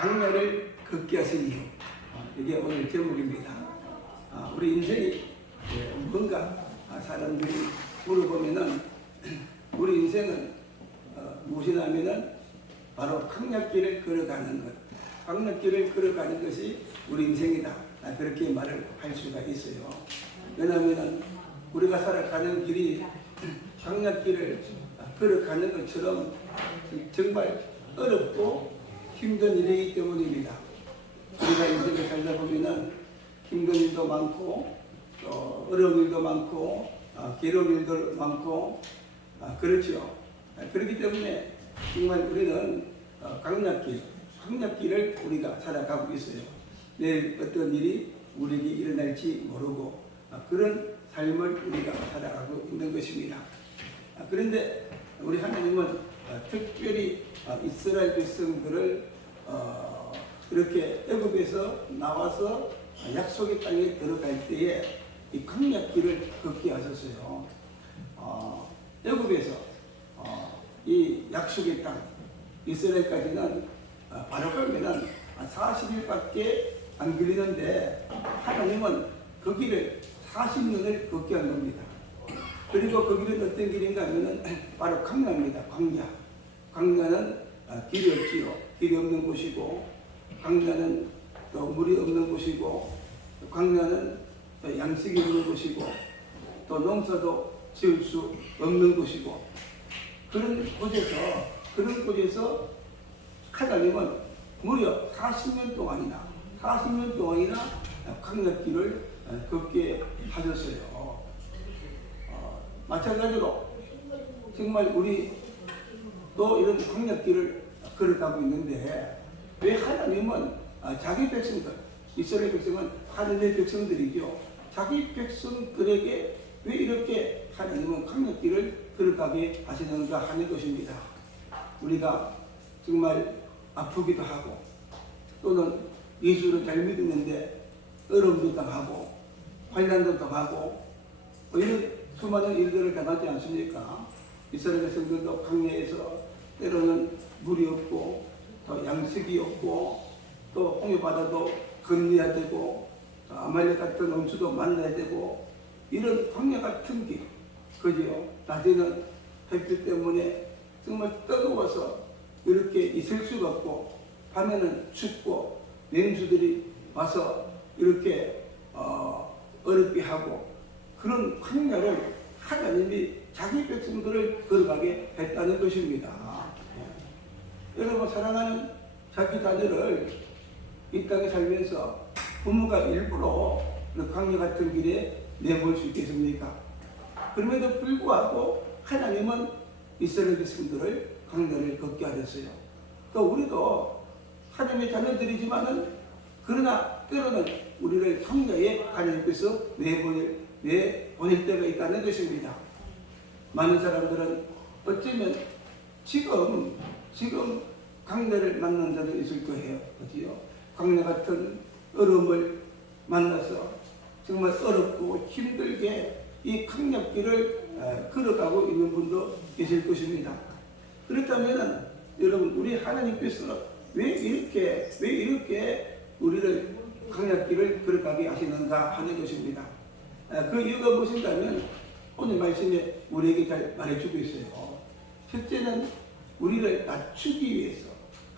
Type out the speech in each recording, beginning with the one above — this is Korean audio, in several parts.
광야를 걷게 하신 이유. 이게 오늘 제목입니다. 우리 인생이 뭔가 사람들이 물어보면은 우리 인생은 무엇이냐면은 바로 광야길을 걸어가는 것. 광야길을 걸어가는 것이 우리 인생이다. 그렇게 말을 할 수가 있어요. 왜냐하면 우리가 살아가는 길이 광야길을 걸어가는 것처럼 정말 어렵고 힘든 일이기 때문입니다. 우리가 인생을 살다 보면은 힘든 일도 많고 또 어려운 일도 많고 괴로운 일도 많고 그렇죠. 그렇기 때문에 정말 우리는 광야길을 우리가 살아가고 있어요. 내일 어떤 일이 우리에게 일어날지 모르고 그런 삶을 우리가 살아가고 있는 것입니다. 그런데 우리 하나님은 특별히 이스라엘 백성들을 이렇게 애굽에서 나와서 약속의 땅에 들어갈 때에 이 광야길을 걷게 하셨어요. 애굽에서 이 약속의 땅 이스라엘까지는 바로 가면은 40일밖에 안 걸리는데 하나님은 그 길을 40년을 걷게 한 겁니다. 그리고 그 길은 어떤 길인가 하면은 바로 광야입니다. 광야는 길이 없지요. 길이 없는 곳이고, 광야는 또 물이 없는 곳이고, 광야는 또 양식이 없는 곳이고, 또 농사도 지을 수 없는 곳이고, 그런 곳에서 하나님은 무려 40년 동안이나 광야길을 걷게 하셨어요. 마찬가지로 정말 우리도 이런 광야길을 걸어가고 있는데 왜 하나님은 자기 백성들, 이스라엘 백성은 하나님의 백성들이죠. 자기 백성들에게 왜 이렇게 하나님은 광야길을 걸어가게 하시는가 하는 것입니다. 우리가 정말 아프기도 하고 또는 예수를 잘 믿었는데 어려움도 당하고 환난도 당하고 이런 수많은 일들을 당하지 않습니까? 이스라엘 백성들도 광야에서 때로는 물이 없고 또 양식이 없고 또 홍해바다도 건너야 되고 아말렉 같은 원수도 만나야 되고 이런 광야 같은 길, 그죠? 낮에는 햇빛 때문에 정말 뜨거워서 이렇게 있을 수가 없고 밤에는 춥고 맹수들이 와서 이렇게 어렵게 하고 그런 광야를 하나님이 자기 백성들을 걸어가게 했다는 것입니다. 여러분 사랑하는 자기 자녀를 이 땅에 살면서 부모가 일부러 광야 같은 길에 내몰 수 있겠습니까? 그럼에도 불구하고 하나님은 이스라엘 백성들을 광야를 걷게 하셨어요. 또 우리도 하나님의 자녀들이지만은 그러나 때로는 우리를 광야에 하나님께서 내보낼 때가 있다는 것입니다. 많은 사람들은 어쩌면 지금 광야를 만난 자도 있을 거예요. 그렇지요? 광야 같은 어려움을 만나서 정말 어렵고 힘들게 이 광야길을 걸어가고 있는 분도 계실 것입니다. 그렇다면 여러분 우리 하나님께서 왜 이렇게 우리를 광야길을 걸어가게 하시는가 하는 것입니다. 그 이유가 무엇인가 하면 오늘 말씀에 우리에게 잘 말해주고 있어요. 첫째는 우리를 낮추기 위해서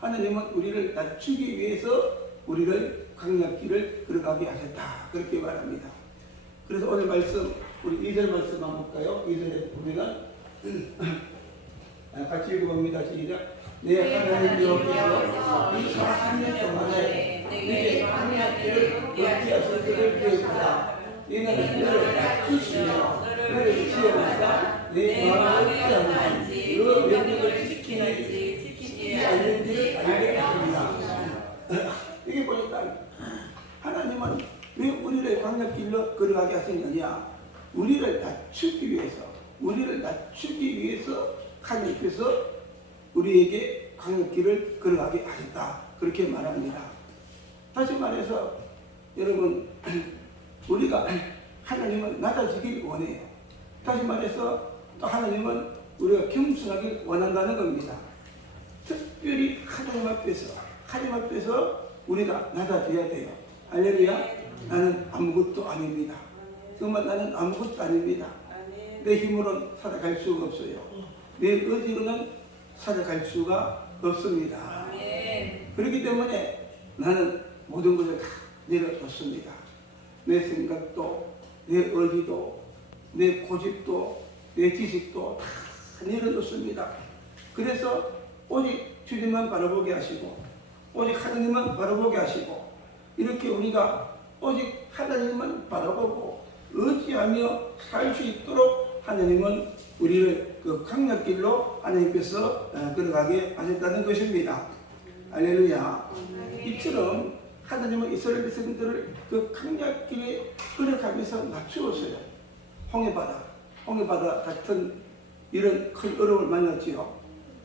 하나님은 우리를 낮추기 위해서 우리를 광야길을 걸어가게 하셨다 그렇게 말합니다. 그래서 오늘 말씀 우리 2절 말씀 한번 볼까요? 2절에 우리가 같이 읽어봅니다. 시작. 내 하나님 여호와께서 이 40년 동안에 내게 광야길을 걷게 하셨음을 기억하라. 이는 너를 낮추시며 너를 지어내사 내 마음을 피하는지 너 명령을 지키지 않는지 알게 하십니다. 이게 보니까 하나님은 왜 우리를 광야길로 걸어가게 하셨느냐? 우리를 낮추기 위해서 하나님께서 우리에게 광야길을 걸어가게 하셨다 그렇게 말합니다. 다시 말해서 여러분 우리가 하나님은 낮아지길 원해요. 다시 말해서 또 하나님은 우리가 겸손하길 원한다는 겁니다. 특별히 하나님 앞에서 하나님 앞에서 우리가 낮아져야 돼요. 할렐루야. 나는 아무것도 아닙니다. 정말 나는 아무것도 아닙니다. 내 힘으로는 살아갈 수가 없어요. 내 의지로는 살아갈 수가 없습니다. 그렇기 때문에 나는 모든 것을 다 내려놓습니다. 내 생각도, 내 의지도, 내 고집도, 내 지식도 다 내려놓습니다. 그래서 오직 주님만 바라보게 하시고, 오직 하나님만 바라보게 하시고, 이렇게 우리가 오직 하나님만 바라보고 의지하며 살 수 있도록 하나님은 우리를 그 강약길로 하나님께서 걸어가게 하셨다는 것입니다. 할렐루야. 이처럼 하나님은 이스라엘 백성들을 그 강약길에 걸어가면서 낮추었어요. 홍해바다 같은 이런 큰 어려움을 만났지요.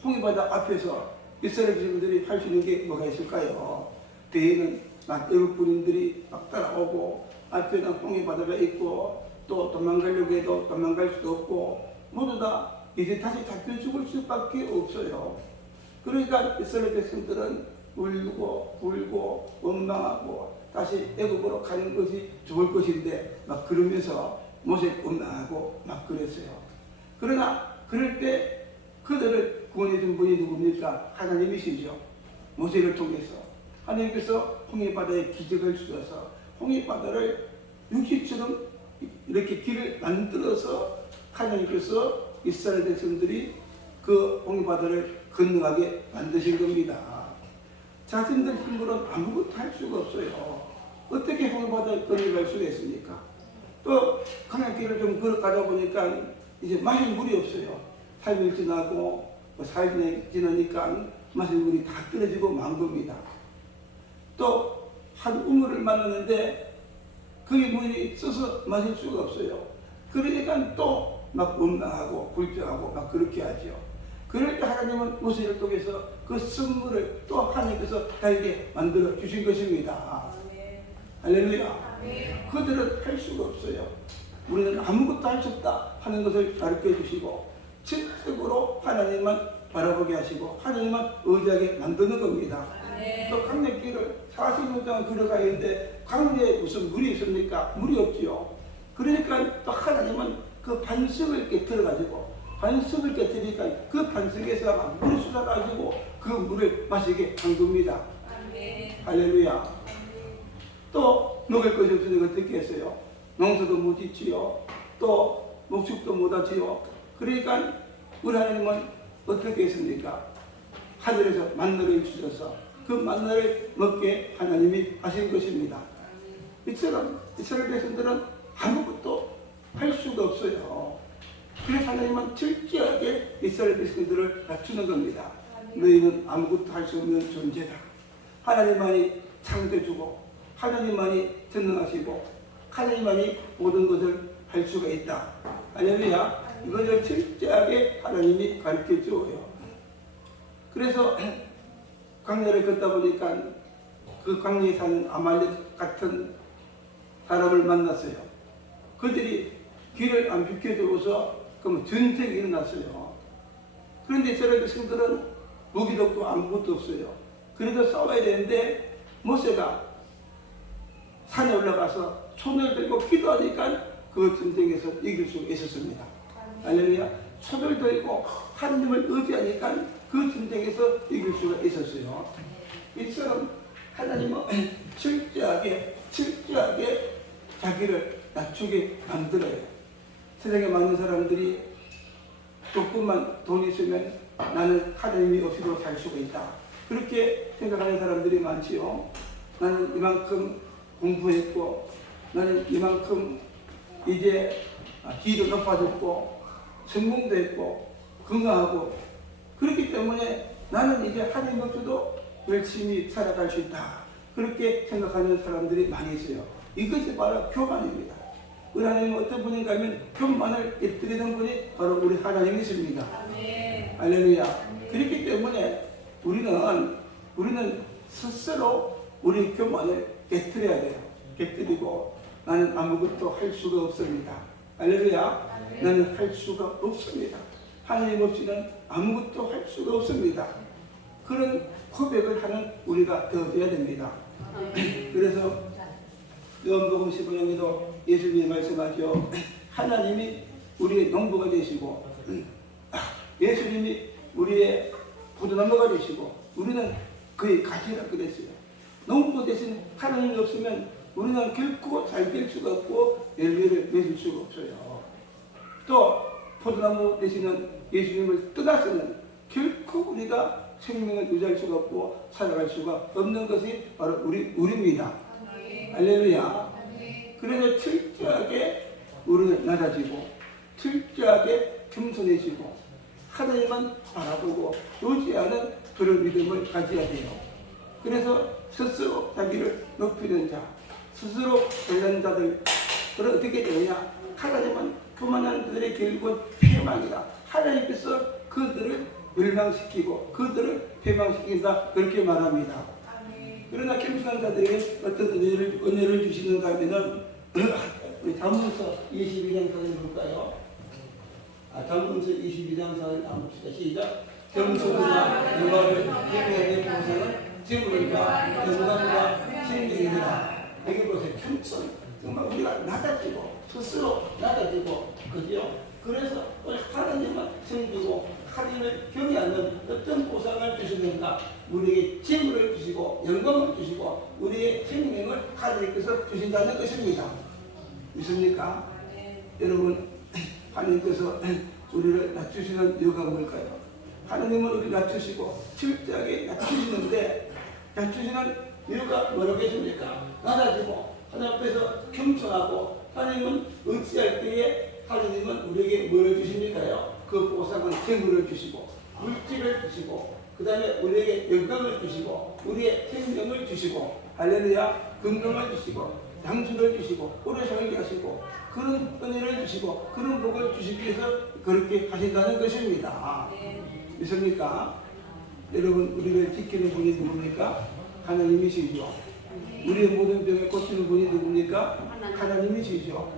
홍해바다 앞에서 이스라엘 백성들이 할 수 있는 게 뭐가 있을까요? 뒤에는 막 애국 군인들이 막 따라오고, 앞에는 홍해바다가 있고, 또 도망가려고 해도 도망갈 수도 없고, 모두 다 이제 다시 잡혀 죽을 수밖에 없어요. 그러니까 이스라엘 백성들은 울고 원망하고 다시 애국으로 가는 것이 좋을 것인데 막 그러면서 모세 원망하고 막 그랬어요. 그러나 그럴 때 그들을 구원해 준 분이 누굽니까? 하나님이시죠. 모세를 통해서 하나님께서 홍해바다에 기적을 주셔서 홍해바다를 육지처럼 이렇게 길을 만들어서 하나님께서 이스라엘 백성들이 그 홍해바다를 건너가게 만드신 겁니다. 자신들 힘으로는 아무것도 할 수가 없어요. 어떻게 홍해바다를 건너갈 수가 있습니까? 또 강약길을 좀 걸어가다 보니까 이제 마실 물이 없어요. 3일 지나고 4일 지나니까 마실 물이 다 떨어지고 만 겁니다. 또 한 우물을 만났는데 거기 물이 써서 마실 수가 없어요. 그러니까 또 막 원망하고 불평하고 막 그렇게 하죠. 그럴 때 하나님은 모세를 통해서 그 쓴물을 또 하나님께서 달게 만들어 주신 것입니다. 할렐루야. 그들은 할 수가 없어요. 우리는 아무것도 할 수 없다 하는 것을 가르쳐 주시고 직접으로 하나님만 바라보게 하시고 하나님만 의지하게 만드는 겁니다. 또 강력길을 46장 걸어가야 하는데 강력에 무슨 물이 있습니까? 물이 없지요. 그러니까 또 하나님은 그 반석을 깨뜨려가지고 반석을 깨뜨리니까 그 반석에서 물이 쏟아가지고 그 물을 마시게 한 겁니다. 할렐루야. 또 먹을 것이 없으니까 어떻게 했어요? 농사도 못 짓지요. 또 목축도 못 하지요. 그러니까 우리 하나님은 어떻게 했습니까? 하늘에서 만나를 주셔서 그 만나를 먹게 하나님이 하신 것입니다. 이처럼 이스라엘 백성들은 아무것도 할 수가 없어요. 그래서 하나님은 철저하게 이스라엘 백성들을 낮추는 겁니다. 너희는 아무것도 할 수 없는 존재다. 하나님만이 창조주고 하나님만이 전능하시고 하나님만이 모든 것을 할 수가 있다. 할렐루야. 이것을 철저하게 하나님이 가르쳐 주어요. 그래서 광야를 걷다 보니까 그 광야에 사는 아말렉 같은 사람을 만났어요. 그들이 길을 안 비켜주고서 그럼 전쟁이 일어났어요. 그런데 이스라엘 백성들은 무기도 없고 아무것도 없어요. 그래도 싸워야 되는데 모세가 산에 올라가서 손을 들고 기도하니까 그 전쟁에서 이길 수가 있었습니다. 할렐루야. 손을 들고 하나님을 의지하니까 그 전쟁에서 이길 수가 있었어요. 이처럼 하나님은 철저하게 자기를 낮추게 만들어요. 세상에 많은 사람들이 조금만 돈이 있으면 나는 하나님이 없이도 살 수가 있다. 그렇게 생각하는 사람들이 많지요. 나는 이만큼 공부했고 나는 이만큼 이제 기도 높아졌고 성공도 했고 건강하고 그렇기 때문에 나는 이제 하나님 없이도 열심히 살아갈 수 있다. 그렇게 생각하는 사람들이 많이 있어요. 이것이 바로 교만입니다. 우리 하나님은 어떤 분인가 하면 교만을 깨뜨리는 분이 바로 우리 하나님이십니다. 할렐루야. 그렇기 때문에 우리는 스스로 우리 교만을 깨뜨려야 돼요. 깨뜨리고 나는 아무것도 할 수가 없습니다. 할렐루야. 나는 할 수가 없습니다. 하나님 없이는 아무것도 할 수가 없습니다. 그런 고백을 하는 우리가 되어야 됩니다. 그래서 요한복음 15장에도 예수님이 말씀하죠. 하나님이 우리의 농부가 되시고 예수님이 우리의 포도나무가 되시고 우리는 그의 가지라 그랬어요. 농부 대신 하나님이 없으면 우리는 결코 잘 될 수가 없고 열매를 맺을 수가 없어요. 또 포도나무 되시는 예수님을 떠나서는 결코 우리가 생명을 유지할 수가 없고 살아갈 수가 없는 것이 바로 우리입니다. 할렐루야. 그래서 철저하게 우리는 낮아지고 철저하게 겸손해지고 하나님만 바라보고 의지하는 그런 믿음을 가져야 돼요. 그래서 스스로 자기를 높이는 자, 스스로 잘난 자들, 그럼 어떻게 되느냐? 하나님은 교만한 그들의 결국은 패망이다. 하나님께서 그들을 멸망시키고 그들을 패망시킨다. 그렇게 말합니다. 그러나 겸손한 자들에게 어떤 은혜를 주시는가 하면은 우리 잠언서 22장 4절 볼까요? 잠언서 22장 4절 한번 봅시다. 시작. 겸손과 영광을 행하는 보상은 지불과 영광과 신들이니라. 여기 보세요. 겸손. 정말 우리가 낮아지고 스스로 낮아지고 그죠? 그래서 하나님만 섬기고 하나님을 경외하는 어떤 보상을 주시는가? 우리에게 재물을 주시고 영광을 주시고 우리의 생명을 하나님께서 주신다는 것입니다. 믿습니까? 여러분, 하나님께서 우리를 낮추시는 이유가 뭘까요? 하나님은 우리를 낮추시고 철저하게 낮추시는데 낮추시는 이유가 뭐라고 했습니까? 낮아지고 하나님 앞에서 겸손하고 하나님은 의지할 때에 하나님은 우리에게 뭐를 주십니까요? 그 보상은 재물을 주시고 물질을 주시고 그 다음에 우리에게 영광을 주시고 우리의 생명을 주시고 할렐루야 건강을 주시고 장수를 주시고 오래 살게 하시고 그런 은혜를 주시고 그런 복을 주시기 위해서 그렇게 하신다는 것입니다. 믿습니까? 여러분 우리를 지키는 분이 누굽니까? 하나님이시죠. 우리의 모든 병을 고치는 분이 누굽니까? 하나님이시죠.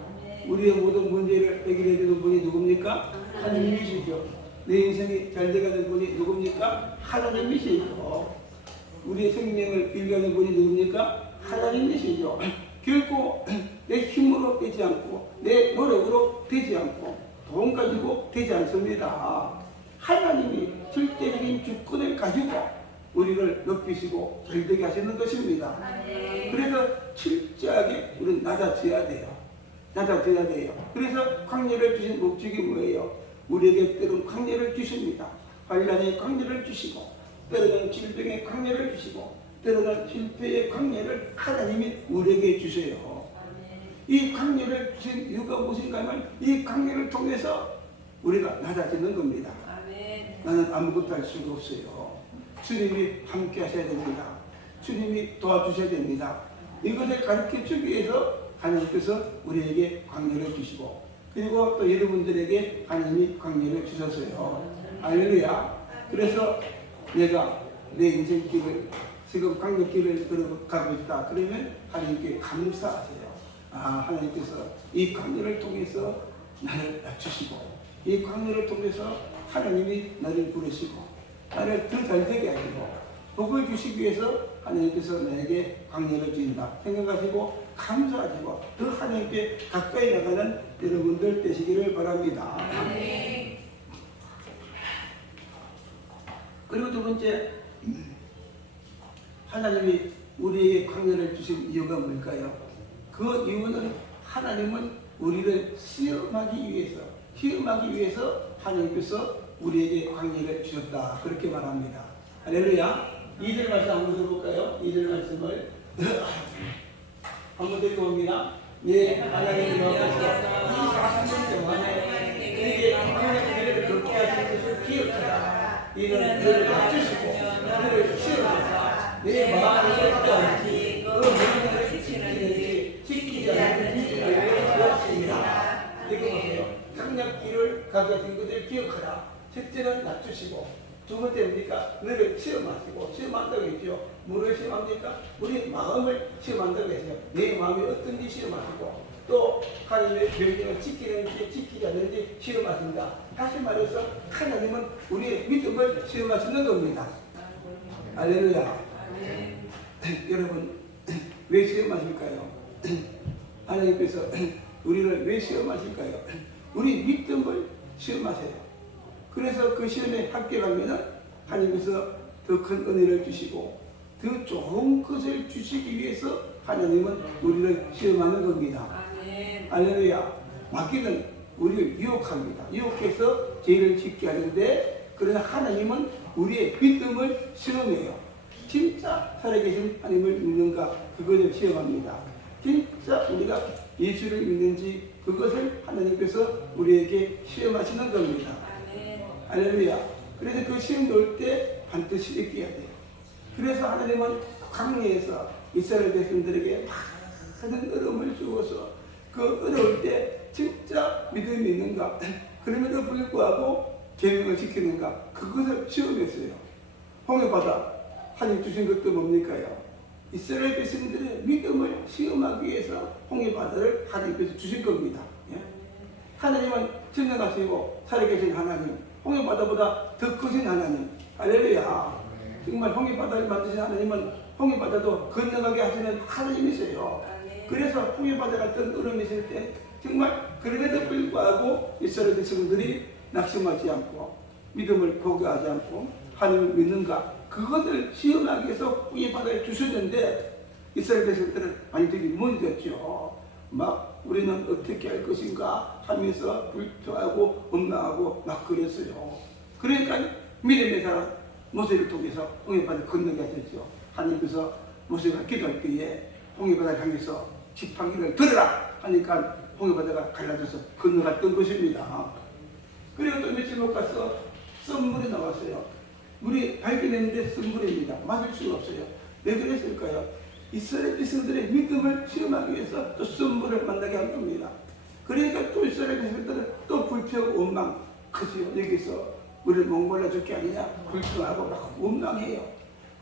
우리의 모든 문제를 해결해 주는 분이 누굽니까? 하나님이시죠. 내 인생이 잘 돼가는 분이 누굽니까? 하나님이시죠. 우리의 생명을 빌려하는 분이 누굽니까? 하나님이시죠. 결코 내 힘으로 되지 않고 내 노력으로 되지 않고 돈 가지고 되지 않습니다. 하나님이 절대적인 주권을 가지고 우리를 높이시고 잘되게 하시는 것입니다. 그래서 철저하게 우리는 낮아져야 돼요. 낮아져야 돼요. 그래서 광야를 주신 목적이 뭐예요? 우리에게 때로는 광야를 주십니다. 환난의 광야를 주시고 때로는 질병의 광야를 주시고 때로는 실패의 광야를 하나님이 우리에게 주세요. 이 광야를 주신 이유가 무엇인가 하면 이 광야를 통해서 우리가 낮아지는 겁니다. 나는 아무것도 할 수가 없어요. 주님이 함께 하셔야 됩니다. 주님이 도와주셔야 됩니다. 이것을 가르쳐 주기 위해서 하나님께서 우리에게 광야를 주시고 그리고 또 여러분들에게 하나님이 광야를 주셨어요. 할렐루야. 그래서 내가 내 인생길을 지금 광야길을 걸어가고 있다. 그러면 하나님께 감사하세요. 하나님께서 이 광야를 통해서 나를 낮추시고 이 광야를 통해서 하나님이 나를 부르시고 나를 더 잘되게 하시고 복을 주시기 위해서 하나님께서 나에게 광야를 주신다 생각하시고 감사하시고 더 하나님께 가까이 나가는 여러분들 되시기를 바랍니다. 그리고 두 번째, 하나님이 우리에게 광야를 주신 이유가 뭘까요? 그 이유는 하나님은 우리를 시험하기 위해서 하나님께서 우리에게 광야를 주셨다. 그렇게 말합니다. 할렐루야. 2절 말씀 한번 들어볼까요? 2절 말씀을 한번 읽어봅니다. 네, 하나님 여호와께서 이 40년 동안에 그에게 광야를 걷게 하신 것을 기억하라. 이는 너를 낮추시고 너를 시험하사 내 마음을 어떠한지 그 명령을 지키는지 지키지 않는지 알려주었습니다. 읽어보세요. 강약길을 가게 하신 것을 기억하라. 첫째는 낮추시고 두 번째입니까? 너를 시험하시고 시험한다고 했죠. 뭐를 시험합니까? 우리 마음을 시험한다고 했어요. 내 마음이 어떤지 시험하시고 또 하나님의 명령을 지키는지 지키지 않는지 시험하신다. 다시 말해서 하나님은 우리의 믿음을 시험하시는 겁니다. 할렐루야. 여러분, 왜 시험하실까요? 하나님께서 우리를 왜 시험하실까요? 우리 믿음을 시험하세요. 그래서 그 시험에 합격하면 하나님께서 더 큰 은혜를 주시고 더 좋은 것을 주시기 위해서 하나님은 우리를 시험하는 겁니다. 할렐루야. 마귀는 우리를 유혹합니다. 유혹해서 죄를 짓게 하는데, 그러나 하나님은 우리의 믿음을 시험해요. 진짜 살아계신 하나님을 믿는가, 그것을 시험합니다. 진짜 우리가 예수를 믿는지, 그것을 하나님께서 우리에게 시험하시는 겁니다. 할렐루야. 그래서 그 시험 올 때 반드시 이겨야 돼요. 그래서 하나님은 광야에서 이스라엘 백성들에게 많은 어려움을 주어서 그 어려울 때 진짜 믿음이 있는가, 그럼에도 불구하고 계명을 지키는가, 그것을 시험했어요. 홍해바다 하나님 주신 것도 뭡니까요? 이스라엘 백성들의 믿음을 시험하기 위해서 홍해바다를 하나님께서 주신 겁니다. 하나님은 전능하시고 살아계신 하나님, 홍해바다보다 더 크신 하나님. 할렐루야. 정말 홍해바다를 만드신 하나님은 홍해바다도 건너가게 하시는 하나님이세요. 그래서 홍해바다 같은 어려움이 있을 때 정말 그럼에도 불구하고 이스라엘 백성들이 낙심하지 않고 믿음을 포기하지 않고 하나님을 믿는가, 그것을 시험하기 위해서 홍해바다를 주셨는데 이스라엘 백성들은 완전히 무너졌죠. 막 우리는 어떻게 할 것인가 하면서 불평하고 원망하고 막 그랬어요. 그러니까 믿음의 사람 모세를 통해서 홍해바다를 건너게 하셨죠. 하나님께서 모세가 기도할 때에 홍해바다를 향해서 지팡이를 들어라 하니까 홍해바다가 갈라져서 건너갔던 것입니다. 그리고 또 며칠 못 가서 썸물이 나왔어요. 물이 발견했는데 썸물입니다. 마실 수가 없어요. 왜 그랬을까요? 이스라엘 백성들의 믿음을 시험하기 위해서 또 썸물을 만나게 한 겁니다. 그러니까 또 이스라엘 백성들은 또 불평 원망, 그죠? 여기서 우리를 목말라 죽게 아니냐 불평하고 막 원망해요.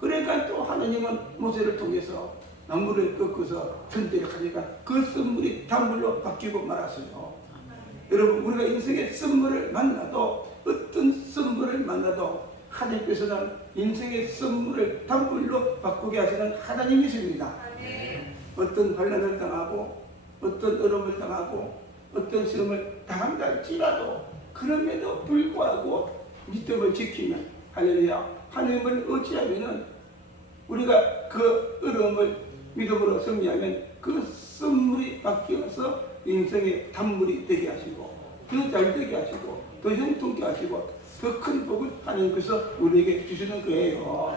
그러니까 또 하나님은 모세를 통해서 나무를 꺾어서 전대를 가니까 그 썸물이 단물로 바뀌고 말았어요. 여러분, 우리가 인생의 썸물을 만나도, 어떤 썸물을 만나도 하나님께서는 인생의 썸물을 단물로 바꾸게 하시는 하나님이십니다. 어떤 환난을 당하고 어떤 어려움을 당하고 어떤 시험을 당한다 할지라도 그럼에도 불구하고 믿음을 지키면, 할렐루야, 하나님을 의지하면은 우리가 그 어려움을 믿음으로 승리하면 그 썸물이 바뀌어서 인생의 단물이 되게 하시고 더 잘 되게 하시고 더 형통케 하시고 더 큰 복을 하나님께서 우리에게 주시는 거예요.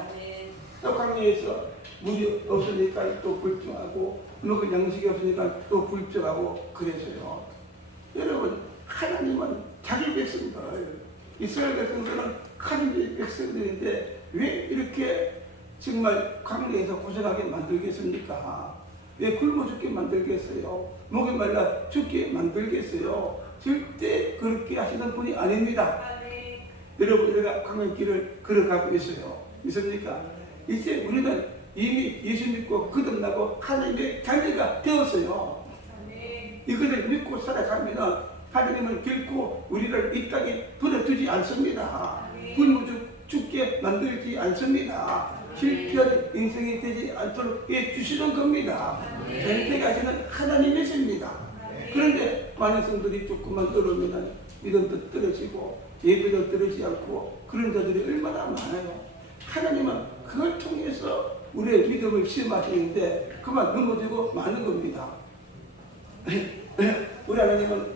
또 광야에서 물이 없으니까 또 불평하고 먹을 양식이 없으니까 또 불평하고 그래서요. 여러분, 하나님은 자기 백성들, 이스라엘 백성들은 하나님의 백성들인데 왜 이렇게 정말 광야에서 고생하게 만들겠습니까? 왜 굶어 죽게 만들겠어요? 목이 말라 죽게 만들겠어요? 절대 그렇게 하시는 분이 아닙니다. 여러분, 우리가 광야길을 걸어가고 있어요. 믿습니까? 이제 우리는 이미 예수 믿고 거듭나고 하나님의 자녀가 되었어요. 이것을 믿고 살아가면 하나님은 결코 우리를 이 땅에 버려두지 않습니다. 굶어 죽게 만들지 않습니다. 실패한 인생이 되지 않도록 해주시는 겁니다. 절대 가시는 하나님이십니다. 그런데 많은 성들이 조금만 어려우면 믿음도 떨어지고 예배도 떨어지지 않고 그런 자들이 얼마나 많아요. 하나님은 그걸 통해서 우리의 믿음을 시험하시는데 그만 넘어지고 마는 겁니다. 우리 하나님은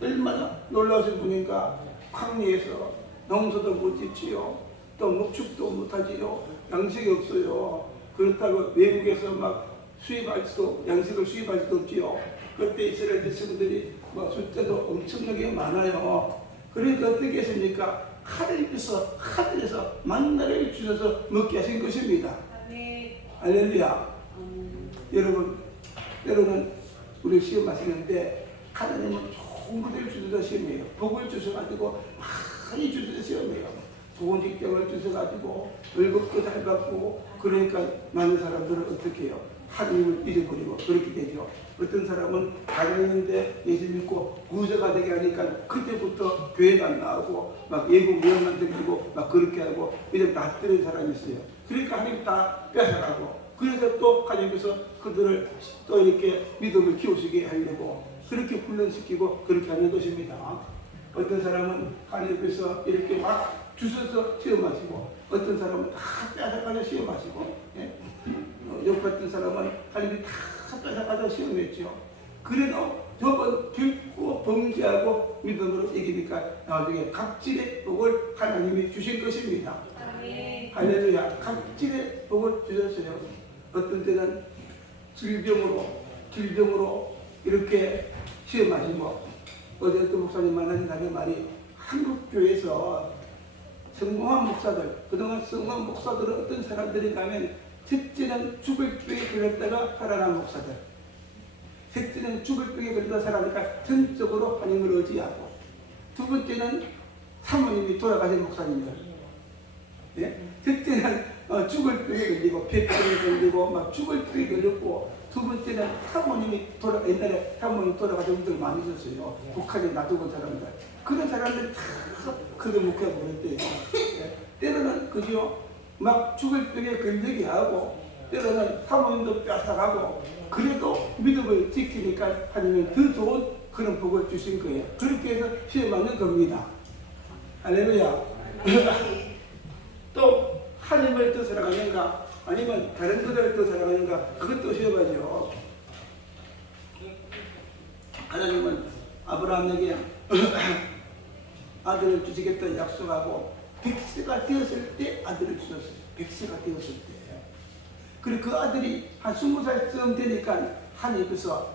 얼마나 놀라우신 분인가. 광야에서 농사도 못 짓지요. 또 목축도 못하지요. 양식이 없어요. 그렇다고 외국에서 막 수입할 수도, 양식을 수입할 수도 없지요. 그때 이스라엘 백성들이 뭐 숫자도 엄청나게 많아요. 그러니까 어떻게 했습니까? 하나님께서 하늘에서 만나를 주셔서 먹게 하신 것입니다. 할렐루야. 여러분, 때로는 우리 시험하시는데 하나님은 좋은 것을 주셔서 시험해요. 복을 주셔가지고 많이 주셔서 시험해요. 좋은 직장을 주셔가지고 월급도 잘 받고, 그러니까 많은 사람들은 어떻게 해요? 하나님을 잊어버리고 그렇게 되죠. 어떤 사람은 가정인데 예수 믿고 구제가 되게 하니까 그때부터 교회가 안 나오고 막 예고 위험만 들리고 막 그렇게 하고 이제 낯뜨는 사람이 있어요. 그러니까 하나님 다 뺏어가고, 그래서 또 하나님께서 그들을 또 이렇게 믿음을 키우시게 하려고 그렇게 훈련시키고 그렇게 하는 것입니다. 어떤 사람은 하나님께서 이렇게 막 주셔서 시험하시고, 어떤 사람은 다 뺏어가서 시험하시고, 욥 같은 사람은 하나님이 다 뺏어가서 시험했죠. 그래도 저번 결코 범죄하고 믿음으로 이기니까 나중에 각질의 복을 하나님이 주신 것입니다. 할렐루야. 각질의 복을 주셨어요. 어떤 때는 질병으로 이렇게 시험하시고, 어제 어떤 목사님 만나는 말이, 한국교회에서 성공한 목사들, 그동안 성공한 목사들은 어떤 사람들인가 하면, 첫째는 죽을 병에 걸렸다가 살아난 목사들, 셋째는 죽을 병에 걸렸다가 살아나니까 전적으로 하나님을 의지하고, 두 번째는 사모님이 돌아가신 목사님들, 첫째는 죽을 병에 걸리고 폐병에 걸리고 막 죽을 병에 걸렸고, 두 번째는 옛날에 사모님 돌아가신 분들 많이 있었어요. 북한에 놔두고 사람들, 그런 사람들이 다 그거 목회하고 그랬대요. 때로는 그죠, 막 죽을 병에 걸리게 하고, 때로는 사모님도 뺏어가고, 그래도 믿음을 지키니까 하나님은 더 좋은 그런 복을 주신 거예요. 그렇게 해서 시험하는 겁니다. 할렐루야. 또 하나님을 더 사랑하는가 아니면 다른 것들을 더 사랑하는가, 그것도 시험하죠. 하나님은 아브라함에게 아들을 주시겠다 약속하고 100세가 되었을 때 아들을 주셨어요. 100세가 되었을 때. 그리고 그 아들이 한 20살쯤 되니까 하나님께서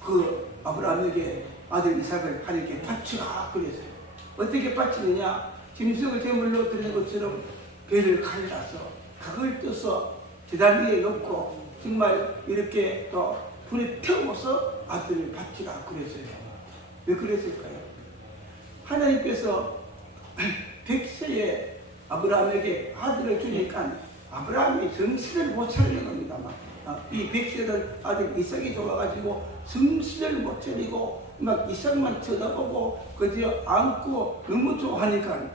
그 아브라함에게 아들 이삭을 하나님께 바치라 그랬어요. 어떻게 바치느냐, 짐승을 제물로 드리는 것처럼 배를 갈라서 각을 떠서 제단 위에 놓고 정말 이렇게 또 불에 태워서 아들을 바치라 그랬어요. 왜 그랬을까요? 하나님께서 100세에 아브라함에게 아들을 주니까 아브라함이 정신을 못 차리는 겁니다. 이 100세는 아들 이삭이 좋아가지고 정신을 못 차리고 막 이삭만 쳐다보고 그저 안고 너무 좋아하니까,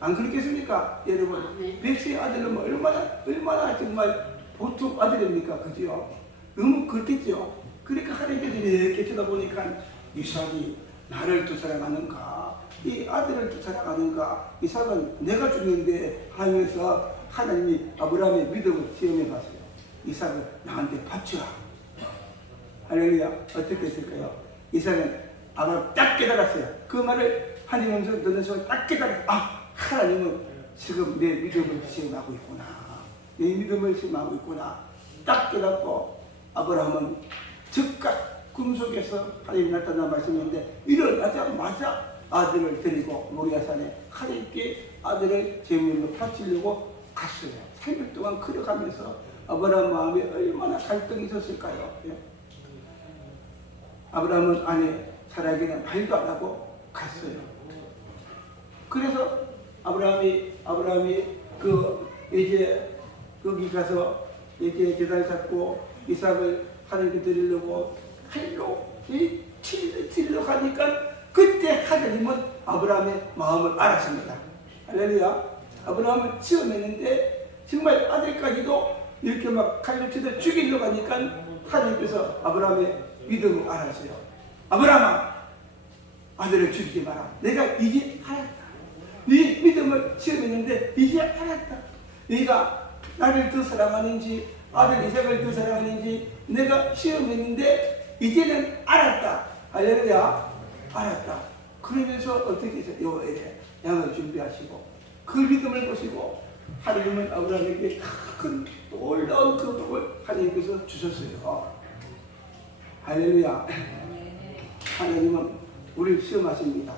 안 그렇겠습니까? 여러분, 100세의 아들은 얼마나 정말 보통 아들입니까? 그죠? 너무 그렇겠죠? 그러니까 하나님께서 이렇게 쳐다보니까 이삭이 나를 더 사랑하는가? 이 아들을 더 사랑하는가? 이삭은 내가 주는데 하면서 하나님이 아브라함의 믿음을 시험해 봤어요. 이삭을 나한테 바쳐라. 할렐루야. 어떻게 했을까요? 이삭은 아브라함 딱 깨달았어요. 그 말을 하나님 음성 듣는 순간 딱 깨달았어요. 하나님은 지금 내 믿음을 시험하고 있구나. 내 믿음을 시험하고 있구나. 딱 깨닫고 아브라함은 즉각 꿈속에서 하나님이 나타나 말씀했는데, 일어나자마자 아들을 데리고 모리아산에 하나님께 아들을 제물로 바치려고 갔어요. 3일 동안 걸어가면서 아브라함 마음에 얼마나 갈등이 있었을까요? 아브라함은 아내 사라에게는 말도 안 하고 갔어요. 그래서 아브라함이 이제 거기 가서 이제 제단을 쌓고 이삭을 하나님께 드리려고 칼로 찔러 가니까, 그때 하나님은 아브라함의 마음을 알았습니다. 할렐루야. 아브라함을 시험했는데 정말 아들까지도 이렇게 막 칼로 찔러 죽이려고 하니까 하나님께서 아브라함의 믿음을 알았어요. 아브라함아, 아들을 죽이지 마라. 내가 이제 알았다. 네 믿음을 시험했는데 이제 알았다. 네가 나를 더 사랑하는지 아들 이삭을 더 사랑하는지 내가 시험했는데 이제는 알았다. 할렐루야. 알았다. 그러면서 어떻게 해서 여호와의 양을 준비하시고 그 믿음을 보시고 하나님은 아브라함에게 큰 놀라운 그 복을 하나님께서 주셨어요. 할렐루야. 하나님은 우리를 시험하십니다.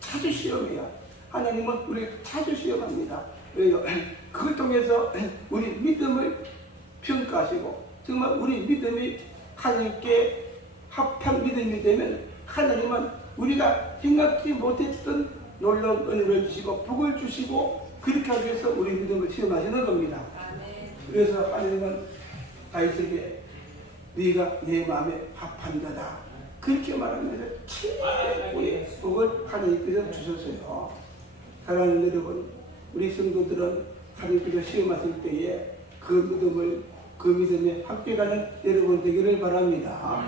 자주 시험해요. 하나님은 우리를 자주 시험합니다. 왜요? 그걸 통해서 우리 믿음을 평가하시고, 정말 우리 믿음이 하나님께 합한 믿음이 되면 하나님은 우리가 생각지 못했던 놀라운 은혜를 주시고 복을 주시고, 그렇게 하기 위해서 우리 믿음을 시험하시는 겁니다. 그래서 하나님은 다윗에게 네가 내 마음에 합한 자다 그렇게 말하면서 최고의 복을 하나님께서 주셨어요. 사랑하는 여러분, 우리 성도들은 하나님께서 시험하실 때에 그 믿음에 합격하는 여러분 되기를 바랍니다.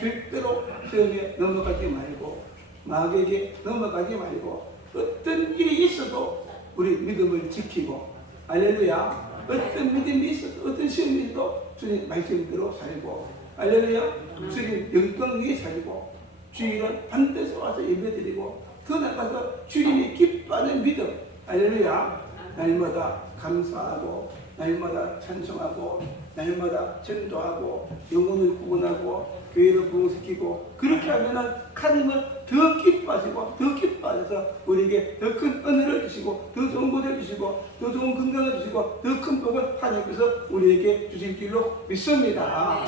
절대로 시험에 넘어가지 말고 마귀에게 넘어가지 말고 어떤 일이 있어도 우리 믿음을 지키고 할렐루야. 어떤 믿음이 있어도 어떤 시험이 있어도 주님 말씀대로 살고 할렐루야. 주님 영광 위에 살고 주일은 반드시 와서 예배드리고 더 나가서 주님이 기뻐하는 믿음 할렐루야. 날마다 감사하고 날마다 찬송하고 날마다 전도하고 영혼을 구원하고 교회를 부흥시키고 그렇게 하면은 하나님은 더 기뻐하시고 더 기뻐하셔서 우리에게 더 큰 은혜를 주시고 더 좋은 것을 주시고 더 좋은 건강을 주시고 더 큰 복을 하나님께서 우리에게 주실 줄로 믿습니다.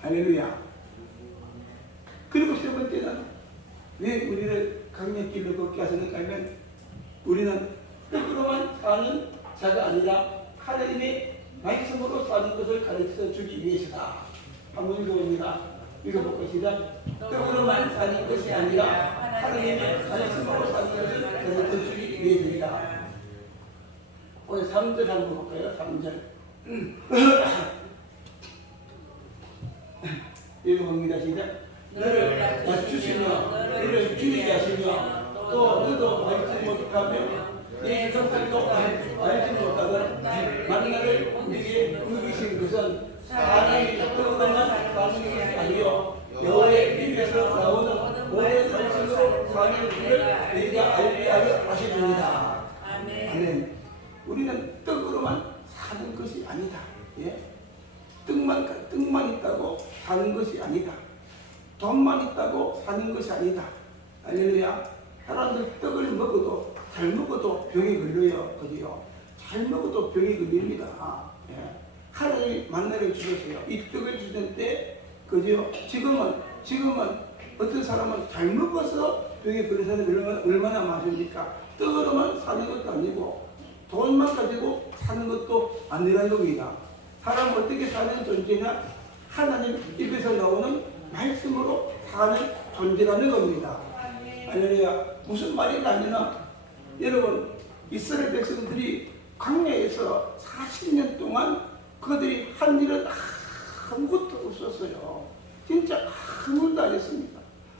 할렐루야. 그리고 세 번째는 왜 우리를 강력 길로 걷게 하시는가 하면 우리는 뜻으로만 사는 자가 아니라 하나님의 말씀으로 사는 것을 가르쳐 주기 위해서다. 한번 읽어봅니다. 읽어볼 것이다. 뜻으로만 사는 것이 아니라 하나님의 말씀으로 사는 것을 가르쳐 주기 위해서이다. 오늘 3절 한번 볼까요? 3절 읽어봅니다. 시작. 너를 낮추시며 너를 줄이게 하시며 또 너도 알지 못하며 네 성살도 알지 못하던 만나를 우리에게 먹이신 것은 사람이 떡으로만 사는 것이 아니요 여호와의 입에서 나오는 모든 말씀으로 사는 것을 너희가 알게 하려 하십니다. 아멘. 우리는 떡으로만 사는 것이 아니다. 예? 떡만 있다고 사는 것이 아니다. 돈만 있다고 사는 것이 아니다. 할렐루야. 사람들 떡을 먹어도 잘 먹어도 병이 걸려요. 어디요? 잘 먹어도 병이 걸립니다. 예. 하나님이 만나를 주셨어요. 이 떡을 주실 때, 그죠? 지금은 어떤 사람은 잘 먹어서 병이 걸린 사람이 얼마나 많습니까? 떡으로만 사는 것도 아니고 돈만 가지고 사는 것도 아니라는 겁니다. 사람은 어떻게 사는 존재냐? 하나님 입에서 나오는 말씀으로 사는 존재라는 겁니다. 할렐루야. 무슨 말이냐면 여러분 이스라엘 백성들이 광야에서 40년 동안 그들이 한 일은 아무것도 없었어요. 진짜 아무것도 안 했습니다.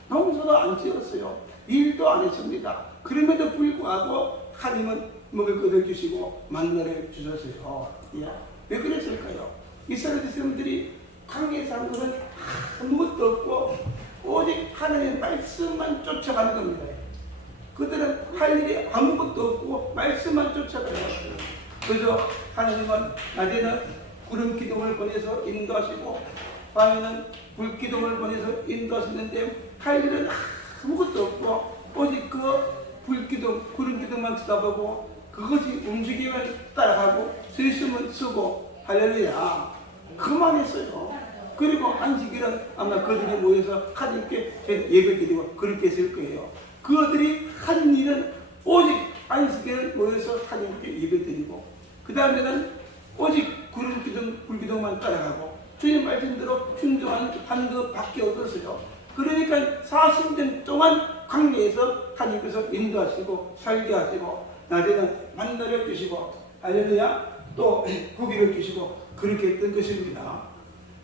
농사도 안 지었어요. 일도 안 했습니다. 그럼에도 불구하고 하나님은 먹을 것을 주시고 만나를 주셨어요. 왜 그랬을까요? 이스라엘 백성들이 광야에서 한 것은 아무것도 없고 오직 하나님의 말씀만 쫓아가는 겁니다. 그들은 할 일이 아무것도 없고 말씀만 쫓아가요. 그래서 하나님은 낮에는 구름 기둥을 보내서 인도하시고 밤에는 불 기둥을 보내서 인도하시는데 할 일은 아무것도 없고 오직 그 불 기둥, 구름 기둥만 쳐다보고 그것이 움직이면 따라가고 쓰시면 쓰고 할렐루야. 그만했어요. 그리고 안식일은 아마 그들이 모여서 하나님께 예배드리고 그렇게 했을 거예요. 그들이 한 일은 오직 안식일을 모여서 하나님께 예배드리고 그 다음에는 오직 구름기둥, 불기둥만 따라가고 주님 말씀대로 순종하는 것밖에 없었어요. 그러니까 40년 동안 광야에서 하나님께서 인도하시고 살게 하시고 낮에는 만나를 주시고 할렐루야 또 고기를 주시고 그렇게 했던 것입니다.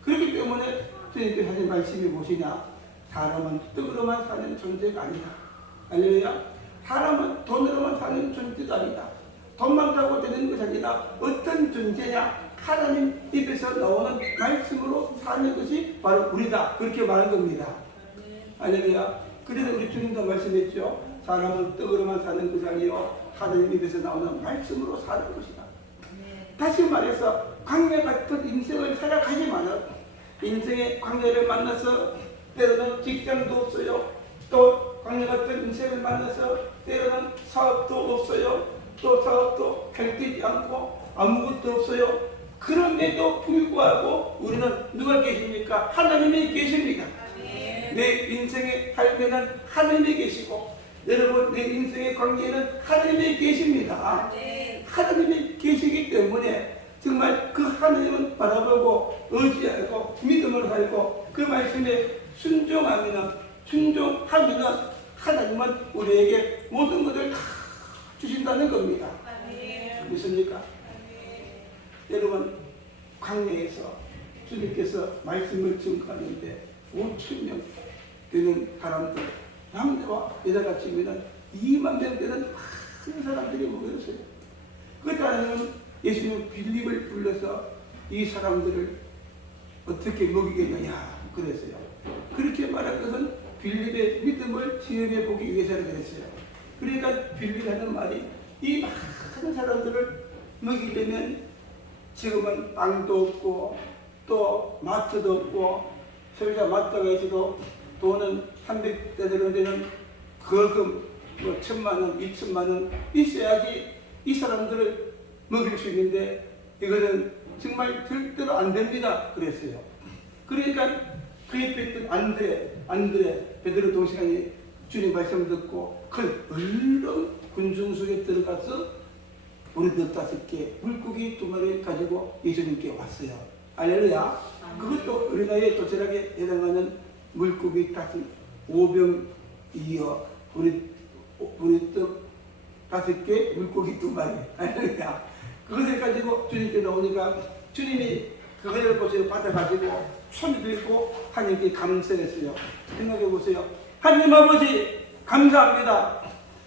그렇기 때문에 주님께서 하신 말씀이 무엇이냐? 사람은 떡으로만 사는 존재가 아니다. 할렐루야. 사람은 돈으로만 사는 존재도 아니다. 돈만 가고 되는 것이 아니라 어떤 존재냐? 하나님 입에서 나오는 말씀으로 사는 것이 바로 우리다. 그렇게 말한 겁니다. 할렐루야. 그래서 우리 주님도 말씀했죠. 사람은 떡으로만 사는 것이 아니요 하나님 입에서 나오는 말씀으로 사는 것이다. 다시 말해서 광야 같은 인생을 살아가지만은 인생의 광야를 만나서 때로는 직장도 없어요. 또 광야 같은 인생을 만나서 때로는 사업도 없어요. 또 사업도 잘 되지 않고 아무것도 없어요. 그런데도 불구하고 우리는 누가 계십니까? 하나님이 계십니다. 내 인생의 삶에는 하나님이 계시고 여러분 내 인생의 관계에는 하나님이 계십니다. 하나님이 계시기 때문에 정말 그 하나님은 바라보고 의지하고 믿음을 가지고 그 말씀에 순종하면은 하나님은 우리에게 모든 것을 다 주신다는 겁니다. 믿습니까? 여러분, 광야에서 주님께서 말씀을 증거하는데 5,000명 되는 사람들, 남자와 여자가 치면 2만 명 되는 많은 사람들이 모였어요. 그 다음에는 예수님은 빌립을 불러서 이 사람들을 어떻게 먹이겠느냐 그랬어요. 그렇게 말한 것은 빌립의 믿음을 시험해 보기 위해서라 그랬어요. 그러니까 빌립이 하는 말이 이 많은 사람들을 먹이려면 지금은 빵도 없고 또 마트도 없고 소비자 마트가 있어도 돈은 300대대로 되는 거금 뭐 1,000만원, 2,000만원 있어야지 이 사람들을 먹일 수 있는데 이거는 정말 절대로 안 됩니다 그랬어요. 그러니까 그 옆에 있던 안드레 베드로 동생이 주님 말씀을 듣고 그 얼른 군중 속에 들어가서 우리들 5개 물고기 2마리 가지고 예수님께 왔어요. 할렐루야. 그것도 우리나라에 도철하게 해당하는 물고기 5병 이어 우리 떡 5개 물고기 2마리. 할렐루야. 그것을 가지고 주님께 나오니까 주님이 그걸 보세요. 받아가지고 손을 들고 하나님께 감사했어요. 생각해 보세요. 하나님 아버지 감사합니다.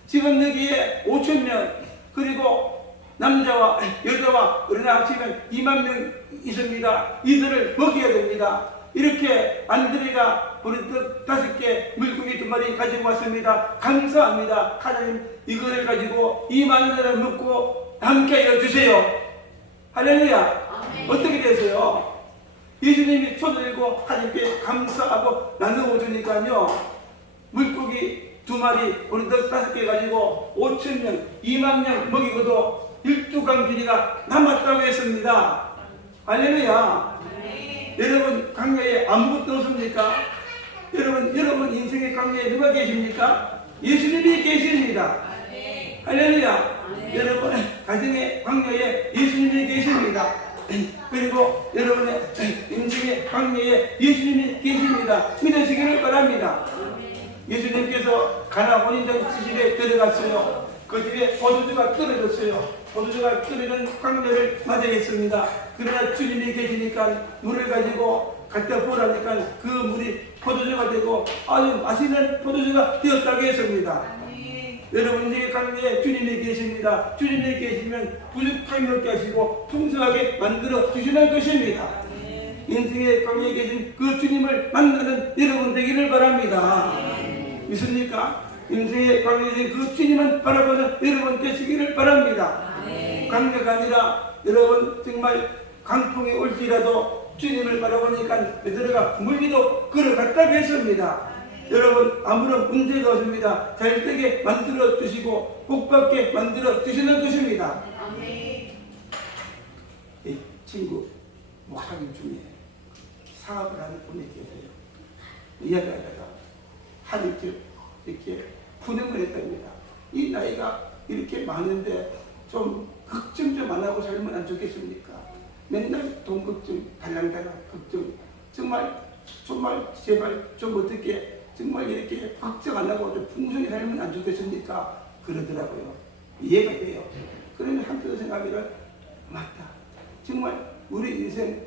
지금 여기에 5,000명 그리고 남자와 여자와 어린아이 합치면 2만 명 있습니다. 이들을 먹여야 됩니다. 이렇게 안드레가 보리떡 5개 물고기 2마리 가지고 왔습니다. 감사합니다. 하나님 이거를 가지고 2만 원을 먹고 함께 해주세요. 할렐루야. 아멘. 어떻게 되세요? 예수님이 손을 들고 하나님께 감사하고 나누어 주니까요. 물고기 2마리 보리떡 5개 가지고 5,000명 2만 명 먹이고도 12강 길이가 남았다고 했습니다. 할렐루야. 여러분 광야에 아무것도 없습니까? 여러분 인생의 광야에 누가 계십니까? 예수님이 계십니다. 할렐루야. 여러분 가정의 광야에 예수님이 계십니다. 그리고 여러분의 인생의 광야에 예수님이 계십니다. 믿으시기를 바랍니다. 예수님께서 가나 혼인잔치 집에 들어갔어요. 그 집에 포도주가 떨어졌어요. 포도주가 떨어진 광야를 맞이했습니다. 그러나 주님이 계시니까 물을 가지고 갖다 부으라니까 그 물이 포도주가 되고 아주 맛있는 포도주가 되었다고 했습니다. 여러분들의 광야에 주님이 계십니다. 주님이 계시면 부족하게 먹게 하시고 풍성하게 만들어 주시는 것입니다. 인생의 광야에 계신 그 주님을 만나는 여러분 되기를 바랍니다. 믿습니까? 인생의 광야에 계신 그 주님을 바라보는 여러분 되시기를 바랍니다. 광야가 아니라 여러분 정말 강풍이 올지라도 주님을 바라보니까 베드로가 물리도 걸어갔다고 했습니다. 여러분 아무런 문제가 없습니다. 잘 되게 만들어 주시고 복받게 만들어 주시는 것입니다. 이 친구 목사님 중에 사업을 하는 분이 계세요. 이야기하다가 하늘쯤 이렇게 분행을 했답니다. 이 나이가 이렇게 많은데 좀 걱정 좀 안 하고 살면 안 좋겠습니까? 맨날 돈 걱정, 달랑달랑 걱정, 정말 제발 좀 어떻게 정말 이렇게 걱정 안 하고 좀 풍성히 살면 안 좋겠습니까? 그러더라고요. 이해가 돼요. 그러면 한편 생각하기를 맞다. 정말 우리 인생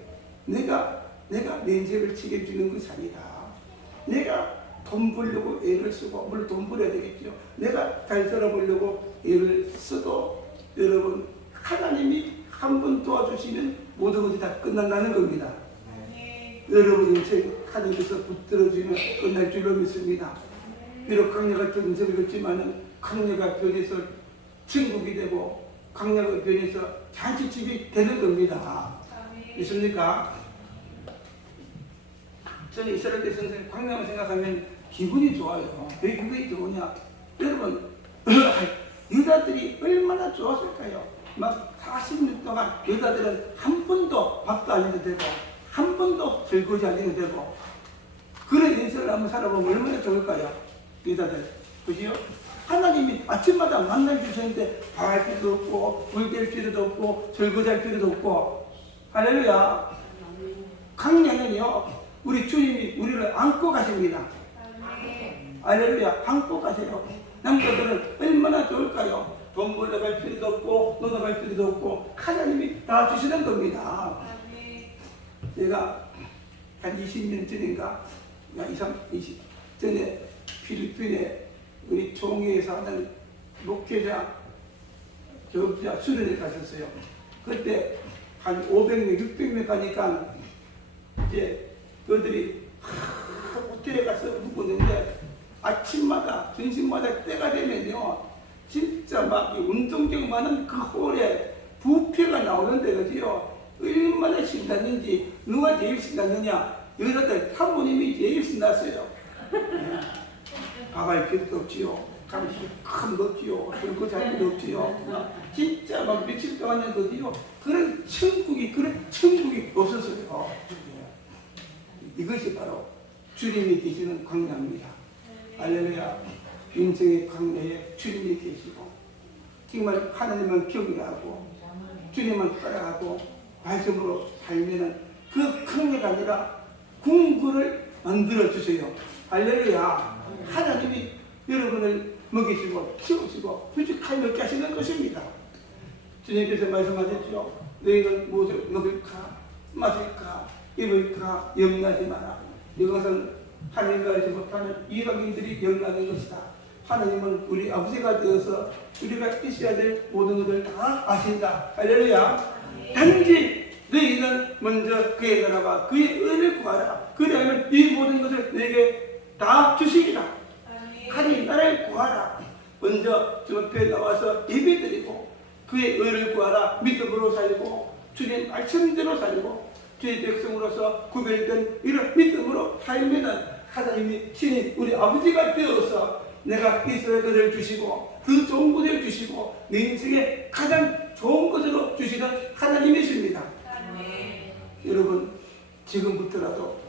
내가 내 인생을 책임지는 것이 아니다. 내가 돈 벌려고 애를 쓰고 물론 돈 벌어야 되겠죠. 내가 잘 살아보려고 애를 써도 여러분 하나님이 한 번 도와주시면 모든 것이 다 끝난다는 겁니다. 여러분 인생 하나님께서 붙들어주면 끝날 줄로 믿습니다. 비록 광야 같은 인생을 걷지만은 광야가 변해서 천국이 되고 광야가 변해서 잔치집이 되는 겁니다. 믿습니까? 저는 이스라엘 대선생 광야를 생각하면 기분이 좋아요. 왜 기분이 좋으냐? 여러분 여자들이 얼마나 좋았을까요? 막 40년 동안 여자들은 한 번도 밥도 안 해도 되고 한 번도 설거지 안 해도 되고 그런 인생을 한번 살아보면 얼마나 좋을까요? 여자들 그죠? 하나님이 아침마다 만날 주셨는데 밥할 필요도 없고 물 댈 필요도 없고 설거지할 필요도 없고 할렐루야. 광야는요 우리 주님이 우리를 안고 가십니다. 할렐루야. 안고 가세요. 남자들은 얼마나 좋을까요? 돈 벌러 갈 필요도 없고 놀러 갈 필요도 없고 하나님이 다 주시는 겁니다. 제가 한 20년 전인가 20 전에 필리핀에 우리 총회에서 하는 목회자 교육자 수련회 갔었어요. 그때 한 500명, 600명 가니까 이제 그들이 호텔에 가서 묵었는데 아침마다 점심마다 때가 되면요 진짜 막 운동장 많은 그 홀에 부페가 나오는데 그지요. 얼마나 신났는지 누가 제일 신났느냐 여자들 사모님이 제일 신났어요. 밥할 필요도 없지요. 감시 큰 거 없지요. 별거 잘필요 없지요. 진짜 막 며칠 동안 거지요. 그런 천국이 없었어요. 이것이 바로 주님이 계시는 광야입니다. 할렐루야. 인생의 광야에 주님이 계시고 정말 하나님만 경외하고 주님만 따라가고 말씀으로 살면은 그 광야가 아니라 궁궐을 만들어 주세요. 할렐루야. 하나님이 여러분을 먹이시고 키우시고 부족하게 먹게 하시는 것입니다. 주님께서 말씀하셨죠. 너희는 무엇을 먹을까 마실까 입을까 염려하지 마라. 이것은 하나님과 알지 못하는 이방인들이 염려하는 것이다. 하나님은 우리 아버지가 되어서 우리가 있어야 될 모든 것을 다 아신다. 할렐루야. 단지 너희는 먼저 그의 나라와 그의 의를 구하라. 그러면 이 모든 것을 너에게 다 주시리라. 하나님 나라를 구하라. 먼저 주 앞에 나와서 예배드리고 그의 의를 구하라. 믿음으로 살고 주님 말씀대로 살고 주의 백성으로서 구별된 이런 믿음으로 살면은 하나님이 신이 우리 아버지가 되어서 내가 이스라엘 것을 주시고 그 좋은 것을 주시고 내 인생에 가장 좋은 것으로 주시는 하나님이십니다. 여러분 지금부터라도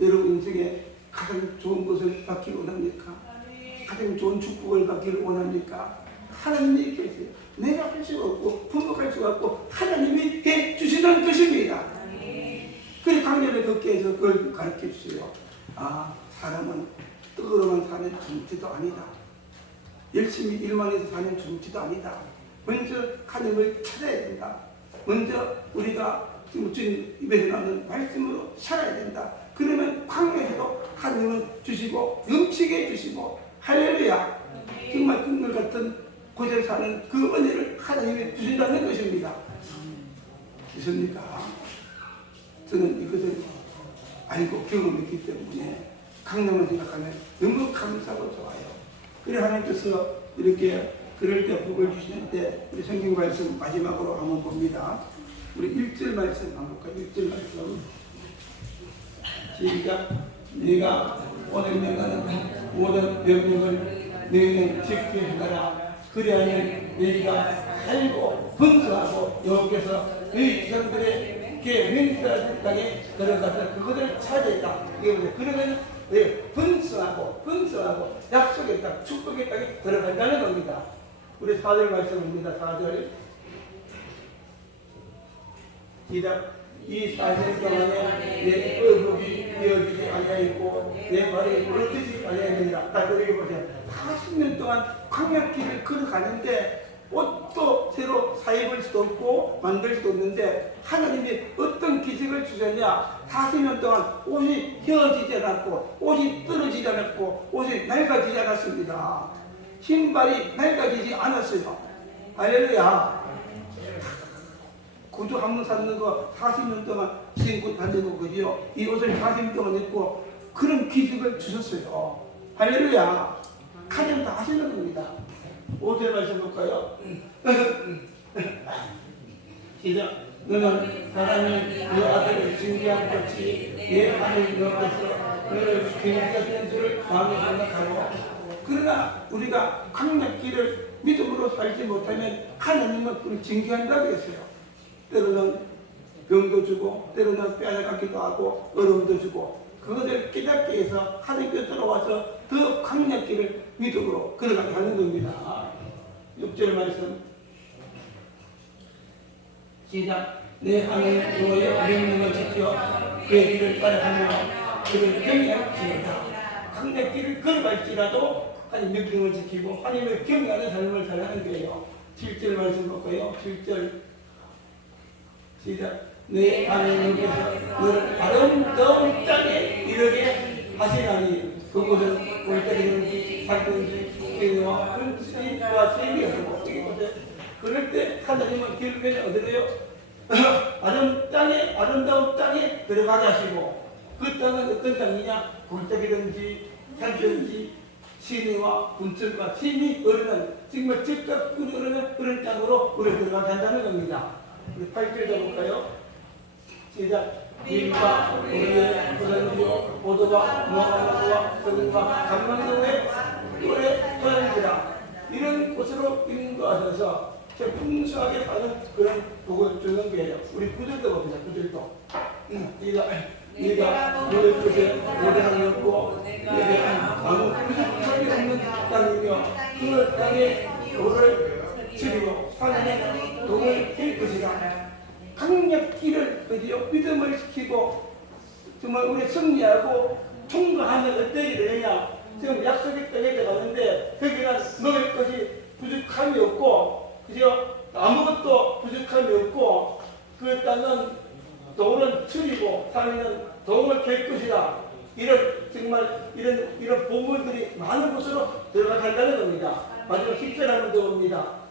여러분 인생에 가장 좋은 것을 받기를 원합니까? 가장 좋은 축복을 받기를 원합니까? 하나님이 계세요. 내가 할 수가 없고 부모할 수가 없고 하나님이 해주시는 것입니다. 그래서 강렬을 걷게 해서 그걸 가르쳐 주세요. 아, 사람은 떡으로만 사는 존재도 아니다. 열심히 일만 해서 사는 존재도 아니다. 먼저 하나님을 찾아야 된다. 먼저 우리가 지금 주님 입에서 나오는 말씀으로 살아야 된다. 그러면 광야에서도 하나님은 주시고 넘치게 해주시고 할렐루야. 정말 꿈을 같은 곳에 사는 그 은혜를 하나님이 주신다는 것입니다. 믿습니까? 저는 이것을 알고 경험했기 때문에 강남을 생각하면 너무 감사하고 좋아요. 그래 하나님께서 이렇게 그럴 때 복을 주시는데 우리 성경 말씀 마지막으로 한번 봅니다. 우리 1절 말씀 한번 볼까요? 1절 말씀 시작. 네가 오늘 명하는 모든 명령을 너희는 지키게 하라. 그리하면 너희가 살고 번성하고 여호와께서 너희 조상들에게 맹세하신 땅에 들어가서 그것을 차지했다. 그러면 번성하고 약속의 땅, 축복의 땅에 들어간다는 겁니다. 우리 4절 말씀입니다. 4절 시작. 이 4년 동안에 내 의복이 되어지지 아니하였고 내 발이 물어지지 아니하였느니라. 딱 읽어보세요. 40년 동안 광야길을 걸어가는데 옷도 새로 사입을 수도 없고 만들 수도 없는데 하나님이 어떤 기적을 주셨냐. 40년 동안 옷이 휘어지지 않았고 옷이 떨어지지 않았고 옷이 낡아지지 않았습니다. 신발이 낡아지지 않았어요. 할렐루야. 구두 한 번 샀는 거 40년 동안 신고 다니는 거지요. 이 옷을 40년 동안 입고 그런 기적을 주셨어요. 할렐루야. 하나님 다 하시는 겁니다. 5절 말씀 볼까요? 시작. 너는 사람이 그 아들을 징계한 것이 내 하나님 여호와께서 너를 징계하시는 줄을 마음에 생각하고 그러나 우리가 광야길을 믿음으로 살지 못하면 하나님은 그를 징계한다고 했어요. 때로는 병도 주고 때로는 빼앗아가기도 하고 어려움도 주고 그것을 깨닫게 해서 하나님께 들어와서 더 광야길을 믿음으로 걸어가게 하는 겁니다. 6절 말씀 시작. 내 하나님 여호와의 명령을 지켜 그의 길을 따라가며 그를 경외할지어다. 광야길을 걸어갈지라도 하나님 명령을 지키고 하나님을 경외하는 삶을 살아가는 거예요. 7절 말씀 볼까요? 7절 시작. 내 하나님께서 너를 아름다운 땅에 이르게 하시나니 그곳은 골짜기든지 산든지 기와 근심과 재미가 되고 그럴 때 하나님은 결국에는 어디래요? 아름다운 땅에 들어가게 하시고 그 땅은 어떤 땅이냐? 골짜기든지 산든지 시내와 분철과 힘이 흐르는 정말 즉각 흐르는 그런 땅으로 우리 들어가게 한다는 겁니다. 우리 8절 가볼까요? 시작. 밀과 우리의 부산지요 보도와 무화과나무와 석과 감망나무의 꿀에 토양지라 이런 곳으로 인도하셔서 풍성하게 받은 그런 복을 주는 거예요. 우리 구절도 봅니다. 구절도 네가 너의 끝에 노래하는 없고 내게 아무 부족함이 없는 땅이며 그 땅에 돌을 치리고 산에 돌을 캘 것이라. 강력기를 믿음을 시키고 정말 우리 승리하고 통과하면 어떻게 되느냐. 지금 약속의 땅에 들어가는데 거기는 먹을 것이 부족함이 없고 그죠? 아무것도 부족함이 없고 그 땅은 돌은 치리고 산에는 돌을 캘 것이라. 이런 정말 이런 보물들이 많은 곳으로 들어간다는 겁니다. 마지막 10절 한번 더 봅니다.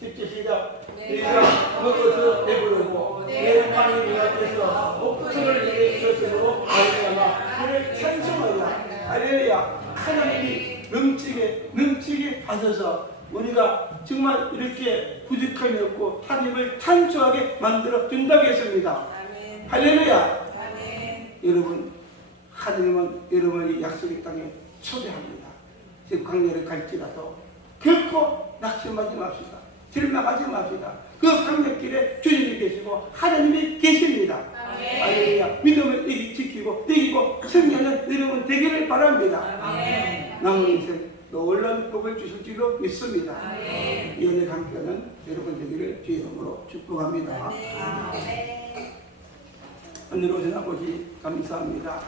10절 시작. 네가 먹어서 배부르고 내 하나님 앞에서 목표를 내게 주셨으므로 말미암아 그를 찬송하라. 할렐루야. 하나님이 넘치게 하셔서 우리가 정말 이렇게 부족함이 없고 하나님을 찬송하게 만들어 준다고 했습니다. 할렐루야. 여러분, 하나님은 여러분이 약속의 땅에 초대합니다. 지금 강렬을 갈지라도 결코 낙심하지 맙시다. 절망하지 맙시다. 그 강력길에 주님이 계시고 하나님이 계십니다. 할렐루야. 믿음을 지키고 이기고 승리하는 여러분 되기를 바랍니다. 남은 인생 놀라운 복을 주실 줄로 믿습니다. 이 은혜 함께하는 여러분 되기를 주의 이름으로 축복합니다. 하늘 오신 아버지 감사합니다.